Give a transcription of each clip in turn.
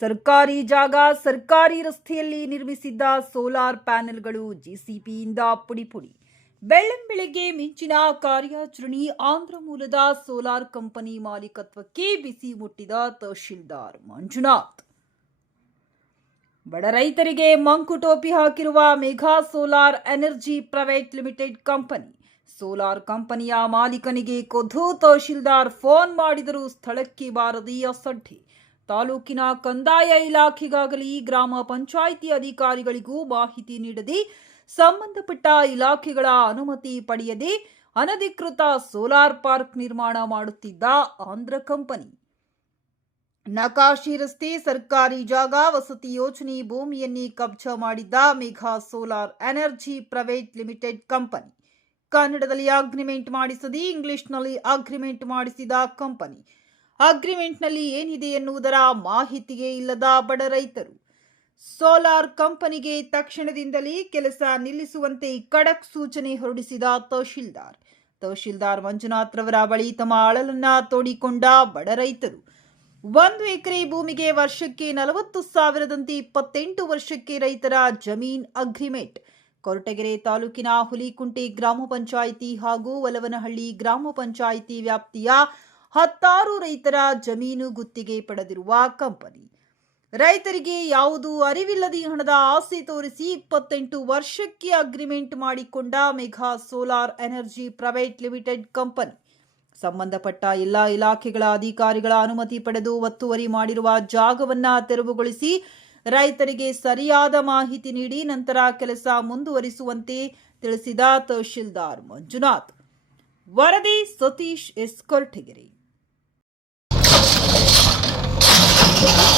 ಸರ್ಕಾರಿ ಜಾಗ, ಸರ್ಕಾರಿ ರಸ್ತೆಯಲ್ಲಿ ನಿರ್ಮಿಸಿದ್ದ ಸೋಲಾರ್ ಪ್ಯಾನೆಲ್ಗಳು ಜೆಸಿಪಿಯಿಂದ ಪುಡಿ ಪುಡಿ ಬೆಳ್ಳಂಬೆಳಗ್ಗೆ ಮಿಂಚಿನ ಕಾರ್ಯಾಚರಣೆ ಆಂಧ್ರ ಮೂಲದ ಸೋಲಾರ್ ಕಂಪನಿ ಮಾಲೀಕತ್ವಕ್ಕೆ ಬಿಸಿ ಮುಟ್ಟಿದ ತಹಶೀಲ್ದಾರ್ ಮಂಜುನಾಥ್. ಬಡ ರೈತರಿಗೆ ಮಂಕು ಟೋಪಿ ಹಾಕಿರುವ Megha solar energy private limited company. Solar ಕಂಪನಿಯ ಮಾಲೀಕನಿಗೆ ಖುದ್ದು ತಹಶೀಲ್ದಾರ್ ಫೋನ್ ಮಾಡಿದರೂ ಸ್ಥಳಕ್ಕೆ ಬಾರದೇ ಅಸಡ್ಡೆ. ತಾಲೂಕಿನ ಕಂದಾಯ ಇಲಾಖೆಗಾಗಲಿ ಗ್ರಾಮ ಪಂಚಾಯಿತಿ ಅಧಿಕಾರಿಗಳಿಗೂ ಮಾಹಿತಿ ನೀಡದೆ ಸಂಬಂಧಪಟ್ಟ ಇಲಾಖೆಗಳ ಅನುಮತಿ ಪಡೆಯದೆ ಅನಧಿಕೃತ ಸೋಲಾರ್ ಪಾರ್ಕ್ ನಿರ್ಮಾಣ ಮಾಡುತ್ತಿದ್ದ ಆಂಧ್ರ ಕಂಪನಿ. ನಕಾಶಿ ರಸ್ತೆ, ಸರ್ಕಾರಿ ಜಾಗ, ವಸತಿ ಯೋಜನೆ, ಭೂಮಿಯನ್ನೇ ಕಬ್ಜಾ ಮಾಡಿದ್ದ Megha solar energy private limited company. ಕನ್ನಡದಲ್ಲಿ ಅಗ್ರಿಮೆಂಟ್ ಮಾಡಿಸದೆ ಇಂಗ್ಲಿಷ್ನಲ್ಲಿ ಅಗ್ರಿಮೆಂಟ್ ಮಾಡಿಸಿದ ಕಂಪನಿ. ಅಗ್ರಿಮೆಂಟ್ನಲ್ಲಿ ಏನಿದೆ ಎನ್ನುವುದರ ಮಾಹಿತಿಯೇ ಇಲ್ಲದ ಬಡ ರೈತರು. ಸೋಲಾರ್ ಕಂಪನಿಗೆ ತಕ್ಷಣದಿಂದಲೇ ಕೆಲಸ ನಿಲ್ಲಿಸುವಂತೆ ಖಡಕ್ ಸೂಚನೆ ಹೊರಡಿಸಿದ ತಹಶೀಲ್ದಾರ್. ತಹಶೀಲ್ದಾರ್ ಮಂಜುನಾಥ್ ರವರ ಬಳಿ ತಮ್ಮ ಅಳಲನ್ನ ತೋಡಿಕೊಂಡ ಬಡ ರೈತರು. ಒಂದು ಎಕರೆ ಭೂಮಿಗೆ ವರ್ಷಕ್ಕೆ ನಲವತ್ತು ಸಾವಿರದಂತೆ ಇಪ್ಪತ್ತೆಂಟು ವರ್ಷಕ್ಕೆ ರೈತರ ಜಮೀನ್ ಅಗ್ರಿಮೆಂಟ್. ಕೊರಟಗೆರೆ ತಾಲೂಕಿನ ಹುಲಿಕುಂಟೆ ಗ್ರಾಮ ಪಂಚಾಯಿತಿ ಹಾಗೂ ಒಲವನಹಳ್ಳಿ ಗ್ರಾಮ ಪಂಚಾಯಿತಿ ವ್ಯಾಪ್ತಿಯ ಹತ್ತಾರು ರೈತರ ಜಮೀನು ಗುತ್ತಿಗೆ ಪಡೆದಿರುವ ಕಂಪನಿ. ರೈತರಿಗೆ ಯಾವುದು ಅರಿವಿಲ್ಲದೆ ಹಣದ ಆಸೆ ತೋರಿಸಿ ಇಪ್ಪತ್ತೆಂಟು ವರ್ಷಕ್ಕೆ ಅಗ್ರಿಮೆಂಟ್ ಮಾಡಿಕೊಂಡ Megha solar energy private limited company. ಸಂಬಂಧಪಟ್ಟ ಎಲ್ಲ ಇಲಾಖೆಗಳ ಅಧಿಕಾರಿಗಳ ಅನುಮತಿ ಪಡೆದು ಒತ್ತುವರಿ ಮಾಡಿರುವ ಜಾಗವನ್ನ ತೆರವುಗೊಳಿಸಿ ರೈತರಿಗೆ ಸರಿಯಾದ ಮಾಹಿತಿ ನೀಡಿ ನಂತರ ಕೆಲಸ ಮುಂದುವರಿಸುವಂತೆ ತಿಳಿಸಿದ ತಹಶೀಲ್ದಾರ್ ಮಂಜುನಾಥ್. ವರದಿ ಸತೀಶ್ ಎಸ್ ಕೊರಟಗೆರೆ ಫೋನ್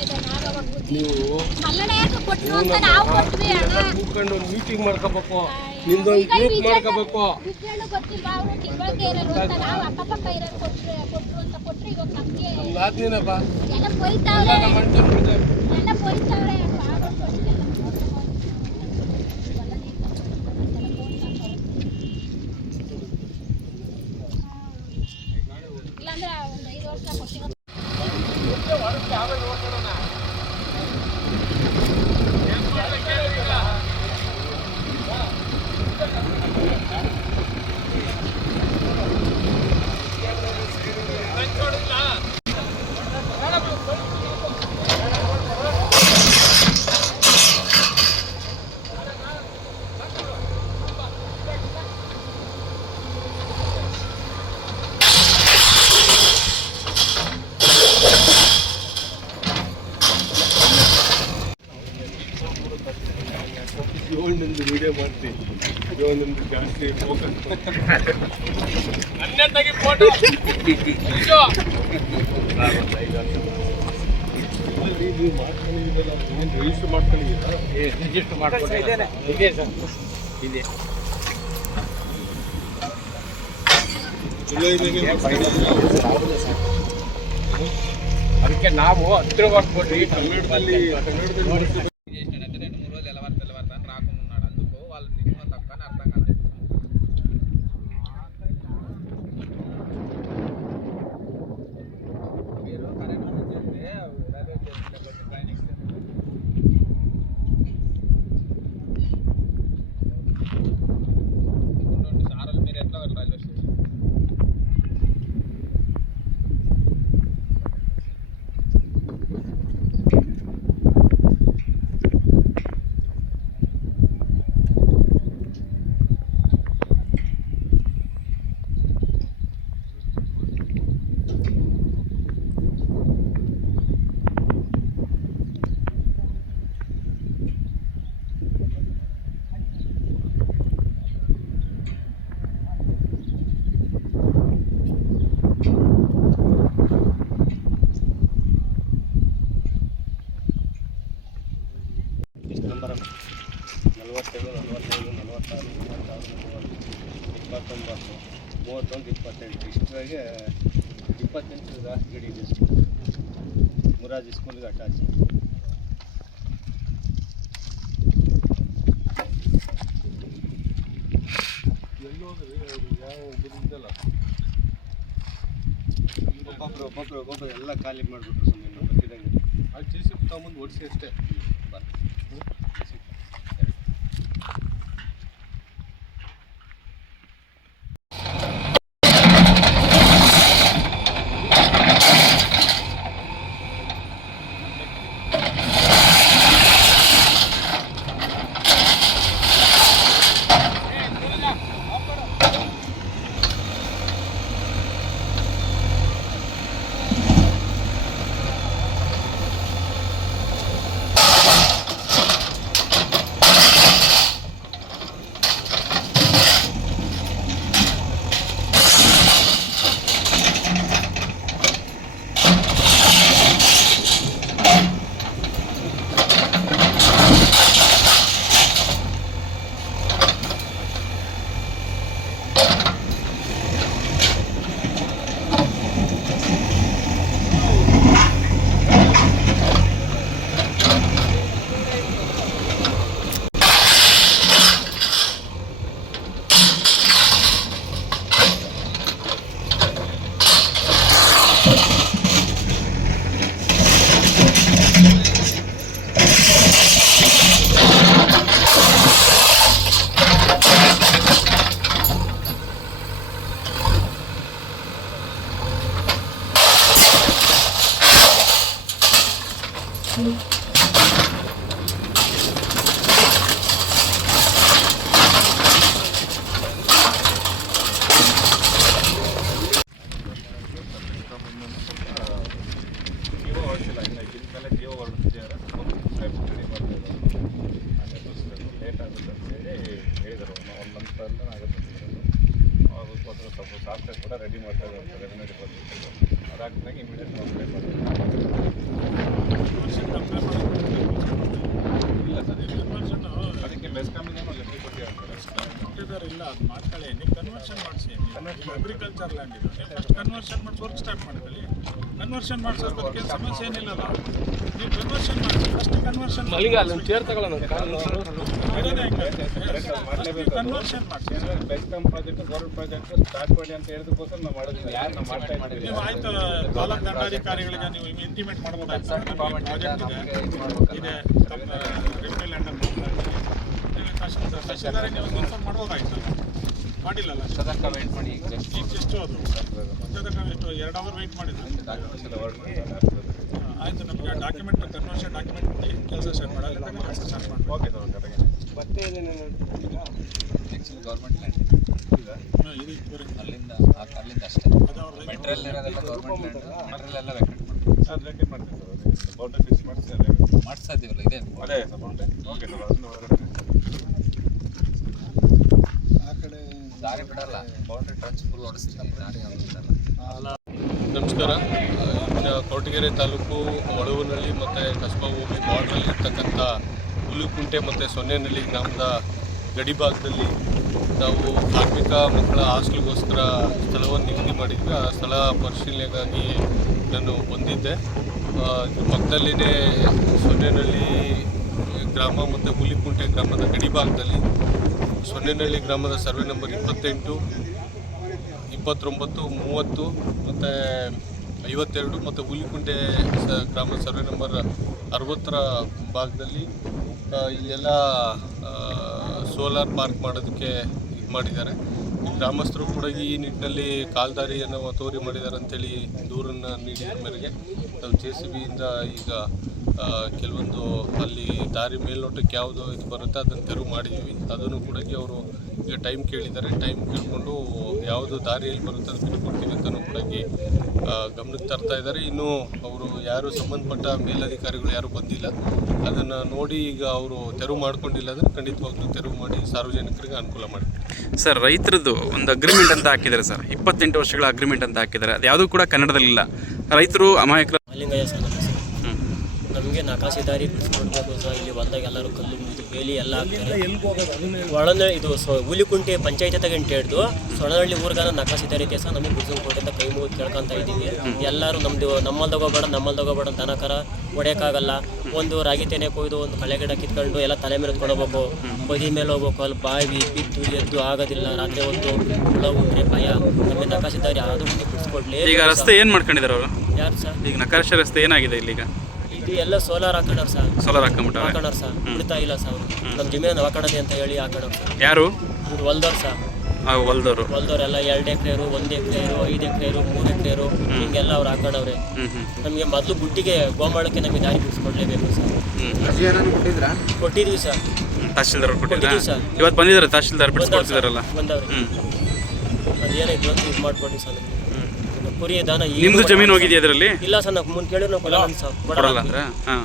ಕೊಟ್ರು ಕೊಟ್ರು ಅಂತ ಕೊಟ್ರು ನಿಮ್ದೊಂದು ಗ್ರೂಪ್ ಒಂದು ಆದ್ನೇನಪ್ಪ ಇಲ್ಲಾಂದ್ರೆ ಒಂದು ಐದು ವರ್ಷ ಕೊಟ್ಟಿರೋ ವಿಡಿಯೋ ಮಾಡ್ತೀನಿ ಒಂದೊಂದು ಜಾಸ್ತಿ ಫೋಕಸ್ ನೀವು ರಿಜಿಸ್ಟರ್ ಇದೆ ಸರ್ ಅದಕ್ಕೆ ನಾವು ಹತ್ತಿರವಾಗಿ ಕೊಟ್ಬಿಟ್ರಿ ತಮಿಳ್ನಲ್ಲಿ ಕನ್ನಡದಲ್ಲಿ ಇಪ್ಪತ್ತೊಂಬತ್ತು ಮೂವತ್ತೊಂದು ಇಪ್ಪತ್ತೆಂಟು ಇಷ್ಟರಾಗೆ ಇಪ್ಪತ್ತೆಂಟು ಡಿಸ್ಟ್ರಿಕ್ಟ್ ಮುರಾಜಿ ಸ್ಕೂಲ್ಗೆ ಅಟ್ಯಾಚ್ ಒಬ್ಬೊಬ್ರು ಒಬ್ಬೊಬ್ಬರು ಒಬ್ಬೊಬ್ಬರು ಎಲ್ಲ ಖಾಲಿ ಮಾಡಿಬಿಟ್ರು ಸುಮ್ಮನೆ ಗೊತ್ತಿದ್ದಂಗೆ ಜೆ ಸಿ ತಗೊಂಬಂದು ಓಡಿಸಿ ಅಷ್ಟೇ. ಮಾಡಿಸಿ ಅಗ್ರಿಕಲ್ಚರ್ ಲ್ಯಾಂಡ್ ಇದು ನೀವು ಫಸ್ಟ್ ಕನ್ವರ್ಷನ್ ಮಾಡಿ ವರ್ಕ್ ಸ್ಟಾರ್ಟ್ ಮಾಡಿಕೊಳ್ಳಿ ಕನ್ವರ್ಷನ್ ಮಾಡಿಸೋದಕ್ಕೆ ಸಮಸ್ಯೆ ಏನಿಲ್ಲಲ್ಲ. ನೀವು ಕನ್ವರ್ಷನ್ ಮಾಡಿಸಿ. ಫಸ್ಟ್ ಕನ್ವರ್ಷನ್ ಕನ್ವರ್ಷನ್ ಮಾಡಿಸಿ. BESCOM project government project start ಮಾಡಿ ಅಂತ ಹೇಳಿದಕ್ಕೋಸ್ಕರ ನಾವು ಮಾಡೋದಿಲ್ಲ. ಯಾರು ನಾವು ಮಾಡ್ತಾ ಇದ್ದೀವಿ? ನೀವು ಆಯ್ತು ತಾಲೂಕು ದಂಡಾಧಿಕಾರಿಗಳಿಗೆ ನೀವು ಇಂಟಿಮೇಟ್ ಮಾಡ್ಬೋದಾಯ್ತು. ಪ್ರಾಜೆಕ್ಟ್ ಇದೆ. ಇದೆ ತಮ್ಮ ಲ್ಯಾಂಡ್ ಅಂತ ತಹಶೀಲ್ದಾರ್ ತಹಶೀಲ್ದಾರ್ ನೀವು ಇನ್ಫಾರ್ಮ್ ಮಾಡ್ಬೋದಾಯ್ತು. ಮಾಡಿಲ್ಲಲ್ಲ? ಸದಕ್ಕ ವೇಟ್ ಮಾಡಿ ಈಗ ಎಷ್ಟು ಅದು? ಎಷ್ಟು? ಎರಡು ಅವರ್ ವೆಯ್ಟ್ ಮಾಡಿದ್ರು? ಆಯಿತು ನಮಗೆ ಡಾಕ್ಯುಮೆಂಟ್ ಕನ್ವರ್ಷನ್ ಡಾಕ್ಯುಮೆಂಟ್ ಕೊಡಿ ಕೆಲಸ ಸ್ಟಾರ್ಟ್ ಮಾಡಲ್ಲ ಸ್ಟಾರ್ಟ್ ಮಾಡಿ okay sir correct actually government land ಹಾಂ ಇದು ಅಲ್ಲಿಂದ ಆ- ಅಲ್ಲಿಂದ ಅಷ್ಟೇ. ಮೆಟೀರಿಯಲ್ ಇರೋದೆಲ್ಲ ಗೌರ್ಮೆಂಟ್ ಲ್ಯಾಂಡ್ ಮೆಟೀರಿಯಲ್ ಎಲ್ಲ ವೆಕೆಟ್ ಮಾಡ್ತೀವಿ ಸರ್ ರೇಟ್ ಮಾಡ್ತೀವಿ ಸರ್ ಬೌಂಡ್ರಿ ಫಿಕ್ಸ್ ಮಾಡಿಸಿ ಮಾಡಿಸ್ತಿದ್ದೀವಲ್ಲ ಇದೆ. ಅದೇ ಸರ್ ಬೌಂಡ್ರಿ ಓಕೆ ಸರ್ ಅದನ್ನ ದಾರಿ ಬಿಡಲ್ಲ. ಬೌಂಡ್ರಿ ಟ್ರಂಚ್ ಫುಲ್ ದಾರಿ ನಮಸ್ಕಾರ. ಕೊರಟಗೆರೆ ತಾಲೂಕು ಒಳವನಹಳ್ಳಿ ಮತ್ತು ಕಸ್ಬಾ ಹೋಗಿ ಬಾರ್ಡ್ರಲ್ಲಿ ಇರ್ತಕ್ಕಂಥ ಹುಲಿಕುಂಟೆ ಮತ್ತು ಸೊನ್ನೆನಹಳ್ಳಿ ಗ್ರಾಮದ ಗಡಿ ಭಾಗದಲ್ಲಿ ನಾವು ಕಾರ್ಮಿಕ ಮಕ್ಕಳ ಹಾಸ್ಟೆಲ್ಗೋಸ್ಕರ ಸ್ಥಳವನ್ನು ನಿಗದಿ ಮಾಡಿದ್ವಿ. ಆ ಸ್ಥಳ ಪರಿಶೀಲನೆಗಾಗಿ ನಾನು ಬಂದಿದ್ದೆ. ಪಕ್ಕದಲ್ಲಿನೇ ಸೊನ್ನೆನಹಳ್ಳಿ ಗ್ರಾಮ ಮತ್ತು ಹುಲಿಕುಂಟೆ ಗ್ರಾಮದ ಗಡಿ ಭಾಗದಲ್ಲಿ ಸೊನ್ನೆನಹಳ್ಳಿ ಗ್ರಾಮದ ಸರ್ವೆ ನಂಬರ್ ಇಪ್ಪತ್ತೆಂಟು, ಇಪ್ಪತ್ತೊಂಬತ್ತು, ಮೂವತ್ತು, ಮತ್ತು ಐವತ್ತೆರಡು, ಮತ್ತು ಹುಲಿಕುಂಟೆ ಸ ಗ್ರಾಮದ ಸರ್ವೆ ನಂಬರ್ ಅರವತ್ತರ ಭಾಗದಲ್ಲಿ ಇಲ್ಲೆಲ್ಲ ಸೋಲಾರ್ ಪಾರ್ಕ್ ಮಾಡೋದಕ್ಕೆ ಇದು ಮಾಡಿದ್ದಾರೆ. ಗ್ರಾಮಸ್ಥರು ಕೂಡ ಈ ನಿಟ್ಟಿನಲ್ಲಿ ಕಾಲ್ದಾರಿಯನ್ನು ತೋರಿ ಮಾಡಿದ್ದಾರೆ ಅಂತೇಳಿ ದೂರನ್ನು ನೀಡಿದ ಮೇರೆಗೆ, ನಾವು ಜೆ ಸಿ ಬಿಯಿಂದ ಈಗ ಕೆಲವೊಂದು ಅಲ್ಲಿ ದಾರಿ ಮೇಲ್ನೋಟಕ್ಕೆ ಯಾವುದು ಇದು ಬರುತ್ತೆ ಅದನ್ನು ತೆರವು ಮಾಡಿದ್ದೀವಿ ಅದನ್ನು ಕೂಡ ಅವರು ಈಗ ಟೈಮ್ ಕೇಳಿದ್ದಾರೆ. ಟೈಮ್ ಕೇಳಿಕೊಂಡು ಯಾವುದು ದಾರಿಯಲ್ಲಿ ಬರುತ್ತೆ ಅದು ಬಿಟ್ಕೊಡ್ತೀವಿ ಅಂತಲೂ ಕೂಡ ಗಮನಕ್ಕೆ ತರ್ತಾ ಇದ್ದಾರೆ. ಇನ್ನು ಅವರು ಯಾರು ಸಂಬಂಧಪಟ್ಟ ಮೇಲಧಿಕಾರಿಗಳು ಯಾರು ಬಂದಿಲ್ಲ. ಅದನ್ನು ನೋಡಿ ಈಗ ಅವರು ತೆರವು ಮಾಡ್ಕೊಂಡಿಲ್ಲ ಅಂದರೆ ಖಂಡಿತವಾಗ್ಲೂ ತೆರವು ಮಾಡಿ ಸಾರ್ವಜನಿಕರಿಗೆ ಅನುಕೂಲ ಮಾಡಿ. ಸರ್ ರೈತರದ್ದು ಒಂದು ಅಗ್ರಿಮೆಂಟ್ ಅಂತ ಹಾಕಿದ್ದಾರೆ ಸರ್ ಇಪ್ಪತ್ತೆಂಟು ವರ್ಷಗಳ ಅಗ್ರಿಮೆಂಟ್ ಅಂತ ಹಾಕಿದ್ದಾರೆ. ಅದು ಯಾವುದೂ ಕೂಡ ಕನ್ನಡದಲ್ಲಿಲ್ಲ. ರೈತರು ಅಮಾಯಕರ ಮಾಲಿಂಗಯ್ಯ ನಕಾಸಿ ದಾರಿ ಬಿಡಿಸ್ಕೊಡ್ಬೇಕು ಸರ್ ಇಲ್ಲಿ ಬಂದಾಗ ಎಲ್ಲರೂ ಕಲ್ಲು ಮುಗಿದು ಬೇಲಿ ಎಲ್ಲ ಹಾಕ್ತಾರೆ. ಒಳನೆ ಇದು ಸೊ ಹುಲಿಕುಂಟೆ ಪಂಚಾಯತಿ ತಗೊಂಡು ಹಿಡ್ದು ಸೊಣಹಳ್ಳಿ ಊರ್ಗಾನ ನಕಾಸಿ ದಾರಿ ಐತೆ ಸರ್ ನಮಗೆ ಬಿಡಿಸಿ ಕೊಟ್ಟಿದ್ದ ಕೈ ಮುಗಿದು ಕೇಳ್ಕೊಂತ ಇದ್ದೀವಿ. ಎಲ್ಲರೂ ನಮ್ದು ನಮ್ಮಲ್ಲಿ ತಗೋಬೇಡ ನಮ್ಮಲ್ಲಿ ತಗೋಬೇಡ ಅಂತ ದನಕರ ಹೊಡೆಯೋಕ್ಕಾಗಲ್ಲ. ಒಂದು ರಾಗಿ ತೆನೆ ಕೊಯ್ದು ಒಂದು ಕಳೆ ಗಿಡ ಕಿತ್ಕೊಂಡು ಎಲ್ಲ ತಲೆ ಮೇಲೆ ಕೊಡಬೇಕು ಬದಿ ಮೇಲೆ ಹೋಗ್ಬೇಕು. ಅಲ್ಲಿ ಬಾವಿ ಬಿತ್ತು ಎದ್ದು ಆಗೋದಿಲ್ಲ. ರಾತ್ರಿ ಒಂದು ಹುಳ ಉಂಟ್ರೆ ಭಯ. ನಮಗೆ ನಕಾಸಿ ದಾರಿ ಅದು ಬಿಡಿಸ್ಕೊಡ್ಲಿ ಈಗ ರಸ್ತೆ ಏನು ಮಾಡ್ಕೊಂಡಿದ್ದಾರೆ ಅವರು? ಯಾರು ಸರ್? ಈಗ ನಕಾಶ ರಸ್ತೆ ಏನಾಗಿದೆ ಇಲ್ಲಿಗ? ಇದು ಎಲ್ಲ ಸೋಲಾರ್ ಹಾಕೊಂಡಾರ ಸರ್. ಸೋಲಾರ್ ಹಾಕೊಂಡ್ಬಿಟ್ಟು ಹಾಕೊಂಡವ್ರು ಸರ್. ಬಿಡ್ತಾ ಇಲ್ಲ ಸರ್ ಅವರು. ನಮ್ಮ ಜಮೀನು ಹಾಕೊಂಡದೆ ಅಂತ ಹೇಳಿ ಹಾಕೊಂಡವ್ರು ಸರ್. ಯಾರು? ಇವ್ರು ಹೊಲ್ದವ್ರು ಸರ್. ಆ ಹೊಲ್ದವರು. ಹೊಲ್ದವ್ರೆಲ್ಲ ಎರಡು ಎಕರೆರು ಒಂದು ಎಕರೆರು ಐದು ಎಕರೆರು ಮೂರು ಎಕರೆರು ಹಿಂಗೆಲ್ಲ ಅವ್ರು ಹಾಕೊಂಡವ್ರೆ. ನಮಗೆ ಮೊದಲು ಗುಟ್ಟಿಗೆ ಗೋಮಾಳಕ್ಕೆ ನಮಗೆ ದಾರಿ ಬಿಡಿಸ್ಕೊಡ್ಲೇಬೇಕು ಸರ್. ಕೊಟ್ಟಿದ್ವಿ ಸರ್. ತಹಶೀಲ್ದಾರ್ ಕೊಟ್ಟಿದ್ದೀವಿ ಸರ್. ಇವತ್ತು ಬಂದಿದ್ದಾರೆ ತಹಶೀಲ್ದಾರ್ ಬಿಡಿಸ್ಕೊಡ್ತಿದಾರಲ್ಲ? ಬಂದವ್ರೆ ಅದೇನೋ ಇದು ಒಂದು ಇದು ಮಾಡ್ಕೊಡಿ ಸರ್. ನಮ್ಗೆ. ಕುರಿ ದನ ಏನು ನಿಮ್ಮದು ಜಮೀನು ಹೋಗಿದೆಯಾ ಇದರಲ್ಲಿ? ಇಲ್ಲ ಸರ್ ನಾವು ಮುಂದೆ ಕೇಳಿದ್ರೆ ನಾವು ಕೊಡಲ್ಲ ಸರ್. ಕೊಡಲ್ಲ ಕೊಡಲ್ಲ ಅಂದ್ರೆ? ಹಾಂ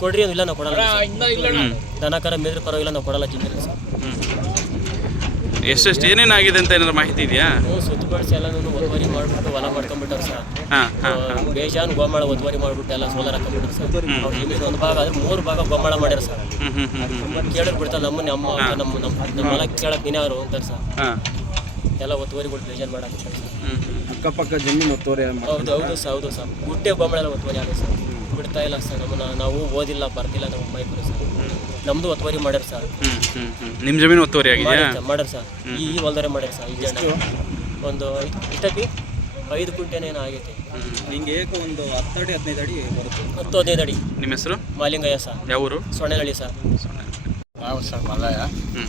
ಕೊಡ್ರಿ ಇಲ್ಲ ನಾವು ಕೊಡಲ್ಲ ಸರ್. ದನ ಕರ ಮೇದ್ರ ಪರವಾಗಿಲ್ಲ ನಾವು ಕೊಡಲ್ಲ ಜಮೀನು ಸರ್. ಎಷ್ಟೆಷ್ಟು ಏನೇನಾಗಿದೆ ಅಂತ ಏನಾದ್ರು ಮಾಹಿತಿ ಇದೆಯಾ? ನಾವು ಎಲ್ಲ ನಾನು ಎಲ್ಲನೂ ಒತ್ತುವರಿ ಮಾಡಿಬಿಟ್ಟು ಹೊಲ ಮಾಡ್ಕೊಂಡ್ಬಿಟ್ಟಾರೆ ಸರ್. ಹಾಂ ಹಾಂ ಬೇಜಾನ್ ಗೋಮಾಳ ಒತ್ತುವರಿ ಮಾಡಿಬಿಟ್ಟು ಎಲ್ಲ ಸೋಲಾರ್ ಹಾಕೊಂಡ್ಬಿಟ್ರು ಸರ್. ಅವ್ರ ಜಮೀನು ಒಂದು ಭಾಗ ಆದ್ರೆ ಮೂರು ಭಾಗ ಗೋಮಾಳ ಮಾಡ್ಯಾರ ಸರ್. ಹ್ಞೂ ಹ್ಞೂ ಹ್ಞೂ ಕೇಳಿದ್ರು ಬಿಡ್ತಾರೆ ನಮ್ಮ ನಮ್ಮ ನಮ್ಮ ನಮ್ಮ ನಮ್ಮ ಹೊಲ ಕೇಳಕ್ ನೀನೇ ಅವ್ರು ಅಂತಾರೆ ಸರ್. ಹಾಂ. ಎಲ್ಲ ಒತ್ತುವರಿಗಳು ಬೇಜಾನ್ ಮಾಡಾಕತ್ತಾರೆ ಅಕ್ಕಪಕ್ಕ ಜಮೀನು ಒತ್ತುವರಿ ಹೌದು ಹೌದು ಸರ್ ಹೌದು ಸರ್. ಗುಟ್ಟೆ ಗೋಮಾಳ ಎಲ್ಲ ಒತ್ತುವರಿ ಆಗಿದೆ ಸರ್. ಬಿಡ್ತಾ ಇಲ್ಲ ಸರ್ ನಮ್ಮನ್ನ ನಾವು ಓದಿಲ್ಲ ಬರ್ತಿಲ್ಲ ನಮ್ಮ ಬೈಕರು ಸರ್. ನಮ್ದು ಒತ್ತುವರಿ ಮಾಡ್ಯಾರ ಸರ್. ಹ್ಞೂ ಹ್ಞೂ ಹ್ಞೂ ನಿಮ್ಮ ಜಮೀನು ಒತ್ತುವರಿ ಆಗಿದೆ ಮಾಡ್ಯಾರ ಸರ್ ಮಾಡ್ಯಾರ ಸರ್. ಈ ಈ ಹೊಲ್ದರೆ ಮಾಡ್ಯಾರ ಸರ್ ಈ ಜನ. ಒಂದು ಇಷ್ಟಕ್ಕೆ ಐದು ಕುಂಟೆನೇನೋ ಆಗೈತೆ. ನಿಮಗೆ ಏಕೋ ಒಂದು ಹತ್ತು ಅಡಿ ಹದಿನೈದು ಅಡಿ ಬರುತ್ತೆ. ಹತ್ತು ಹದಿನೈದು ಅಡಿ. ನಿಮ್ಮ ಹೆಸರು? ಮಾಲಿಂಗಯ್ಯ ಸರ್. ಯಾವ ಊರು? ಸರ್. ನಾವು ಸರ್ ಮಲಯ ಹ್ಞೂ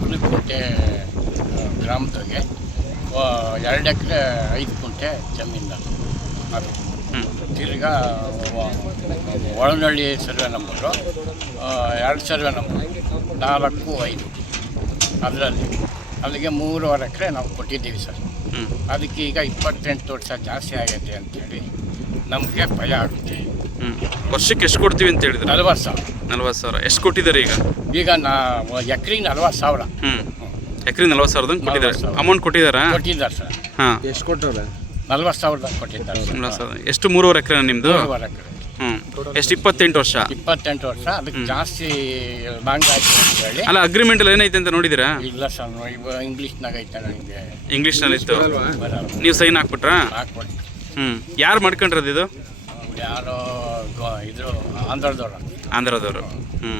ಹುಲಿಕೋಟೆ ಗ್ರಾಮದಾಗೆ ಎರಡು ಎಕರೆ ಐದು ಕುಂಟೆ ಜಮೀನ ಅದು. ತಿರ್ಗಾ ಒಳನಳ್ಳಿ ಸರ್ವೆ ನಂಬರು ಎರಡು ಸರ್ವೆ ನಂಬರ್ ನಾಲ್ಕು ಐದು. ಅದರಲ್ಲಿ ಅಲ್ಲಿಗೆ ಮೂರುವರೆ ಎಕರೆ ನಾವು ಕೊಟ್ಟಿದ್ದೀವಿ ಸರ್. ಅದಕ್ಕೆ ಈಗ ಇಪ್ಪತ್ತೆಂಟು ವರ್ಷ ಜಾಸ್ತಿ ಆಗೈತೆ ಅಂತೇಳಿ ನಮಗೆ ಭಯ ಆಗುತ್ತೆ. ಹ್ಞೂ ವರ್ಷಕ್ಕೆ ಎಷ್ಟು ಕೊಡ್ತೀವಿ ಅಂತ ಹೇಳಿದ್ರೆ? ನಲ್ವತ್ತು ಸಾವಿರ. ನಲ್ವತ್ತು ಸಾವಿರ. ಎಷ್ಟು ಕೊಟ್ಟಿದ್ದಾರೆ ಈಗ? ಈಗ ನಾ ಎಕರೆಗೆ ನಲ್ವತ್ತು ಸಾವಿರ. ಹ್ಞೂ ಎಕರೆ ನಲ್ವತ್ತು ಸಾವಿರದಂಗೆ ಕೊಟ್ಟಿದ್ದಾರೆ. ಅಮೌಂಟ್ ಕೊಟ್ಟಿದ್ದಾರಾ? ಕೊಟ್ಟಿದ್ದಾರೆ ಸರ್. ಹಾಂ. ಎಷ್ಟು ಕೊಟ್ಟವ್ರೆ? ನಲ್ವತ್ತು ಸಾವಿರದಾಗ ಕೊಟ್ಟಿದ್ದಾರೆ ಸರ್. ನಲ್ವತ್ತು ಸಾವಿರ. ಎಷ್ಟು ಮೂರುವರೆ ಎಕರೆ ನಿಮ್ಮದು ಮೂರುವರೆ ಎಕರೆ. ಹ್ಞೂ ಎಷ್ಟು ಇಪ್ಪತ್ತೆಂಟು ವರ್ಷ? ಇಪ್ಪತ್ತೆಂಟು ವರ್ಷ. ಅದಕ್ಕೆ ಜಾಸ್ತಿ ಲಾಂಗ್ ಆಯ್ತು ಅಂತ ಹೇಳಿ. ಅಲ್ಲ ಅಗ್ರಿಮೆಂಟಲ್ಲಿ ಏನೈತೆ ಅಂತ ನೋಡಿದ್ದೀರಾ? ಇಲ್ಲ ಸರ್ ಇಂಗ್ಲೀಷ್ನಾಗ ಐತೆ ನನಗೆ ಇಂಗ್ಲೀಷ್ನಲ್ಲಿತ್ತು ಬರಲ್ಲ ನೀವು ಸೈನ್ ಹಾಕ್ಬಿಟ್ರಾ? ಹಾಕ್ಬಿಟ್ಟು ಹ್ಞೂ ಯಾರು ಮಾಡ್ಕೊಂಡ್ರದ್ದು ಇದು? ಯಾರೋ ಇದ್ರು ಆಂಧ್ರದವ್ರು. ಆಂಧ್ರದವರು. ಹ್ಞೂ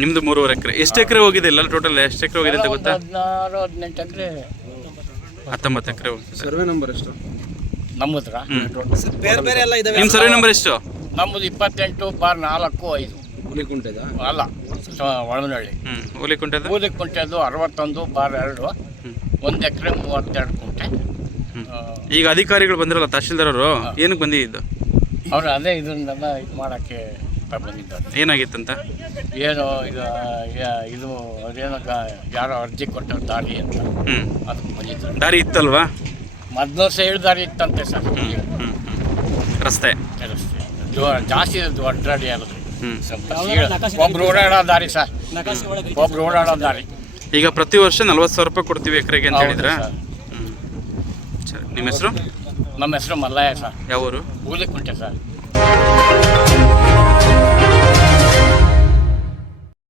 ನಿಮ್ಮದು ಮೂರುವರೆ ಎಕರೆ. ಎಷ್ಟು ಎಕರೆ ಹೋಗಿದೆ ಎಲ್ಲ ಟೋಟಲ್ ಎಷ್ಟು ಎಕರೆ ಹೋಗಿದೆ ಅಂತ ಗೊತ್ತಾ? ಹದಿನಾರು ಹದಿನೆಂಟು ಎಕರೆ. ಹತ್ತೊಂಬತ್ತು ಎಕರೆ ಹೋಗಿದೆ. ಸರ್ವೆ ನಂಬರ್ ಎಷ್ಟು? ನಮ್ಮದ್ರ? ಬೇರೆ ಬೇರೆ ಎಲ್ಲ ಇದಾವೆ. ನಿಮ್ಮ ಸರ್ವೆ ನಂಬರ್ ಎಷ್ಟು? ನಮ್ಮದು ಇಪ್ಪತ್ತೆಂಟು ಬಾರ್ ನಾಲ್ಕು ಐದು. ಹುಲಿಕುಂಟೆದ ಅಲ್ಲ ಒಳನಳ್ಳಿ ಹ್ಞೂ ಓಲಿ ಹುಲಿಕುಂಟೆದು ಅರವತ್ತೊಂದು ಬಾರ್ ಎರಡು. ಒಂದು ಎಕರೆ ಮೂವತ್ತೆರಡು ಕುಂಟೆ. ಈಗ ಅಧಿಕಾರಿಗಳು ಬಂದಿರಲ್ಲ ತಹಶೀಲ್ದಾರ್ ಅವರು? ಏನಕ್ಕೆ ಬಂದಿದ್ದು? ಅವ್ರು ಅದೇ ಇದನ್ನೆಲ್ಲ ಇದು ಮಾಡೋಕ್ಕೆ ಏನಾಗಿತ್ತಂತ? ಏನು ಇದು ಯಾ- ಇದು ಅದೇನೋ ಗ- ಯಾರೋ ಅರ್ಜಿ ಕೊಟ್ಟ ದಾರಿ ಅಂತ. ಹ್ಞೂ ಅದಕ್ಕೆ ಬಂದಿದ್ದಾರೆ ದಾರಿ ಇತ್ತಲ್ವಾ? ಮೊದಲು ಸೈಡ್ ದಾರಿ ಇತ್ತಂತೆ ಸರ್. ಹ್ಞೂ ಹ್ಞೂ ಹ್ಞೂ ರಸ್ತೆ. ರಸ್ತೆ. ಜೋ- ಜಾಸ್ತಿ ಇದು ಅಡ್ಡಾಡಿ ಆಗುತ್ತೆ ಹ್ಞೂ ಸ್ವಲ್ಪ ಸೀಳ- ಒಬ್ರು ಓಡಾಡೋ ದಾರಿ ಸರ್. ಒಬ್ರು ಓಡಾಡೋ ದಾರಿ. ಈಗ ಪ್ರತಿ ವರ್ಷ ನಲ್ವತ್ತು ಸಾವಿರ ರೂಪಾಯಿ ಕೊಡ್ತೀವಿ ಎಕರೆಗೆ ಅಂತ ಹೌದು ಹೇಳಿದ್ರಾ? ಸರ್. ಹ್ಞೂ ಸರಿ ನಿಮ್ಮ ಹೆಸರು? ನಮ್ಮ ಹೆಸರು ಮಲ್ಲಯ್ಯ ಸರ್. ಯಾವ ಊರು ಕೂಲಿ ಕುಂಟೆ ಸರ್.